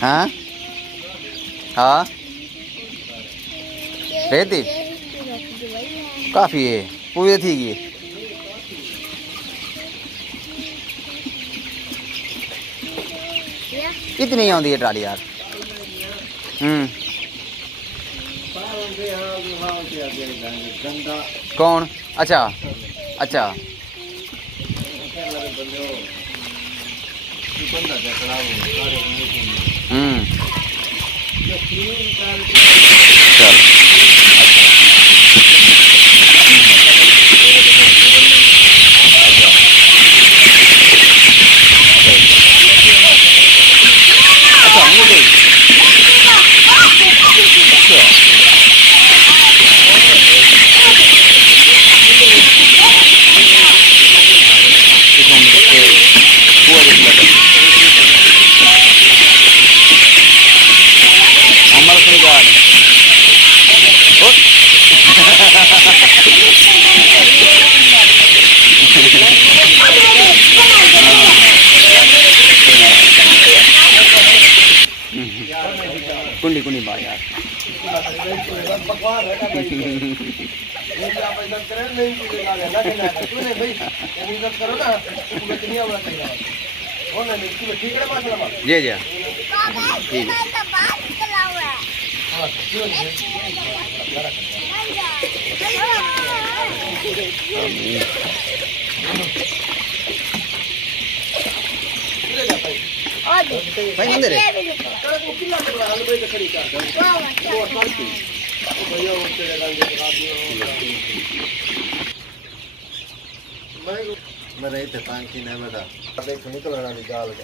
हाँ हाँ रहती काफ़ी है पूरे थी ये इतनी आती है ट्राली यार। कौन? अच्छा अच्छा चल कुंडी कुंडी बात यार जी जी ठीक है। भाई अंदर है मैं रही थे पान की नहीं बेटा निकल रहा निकाल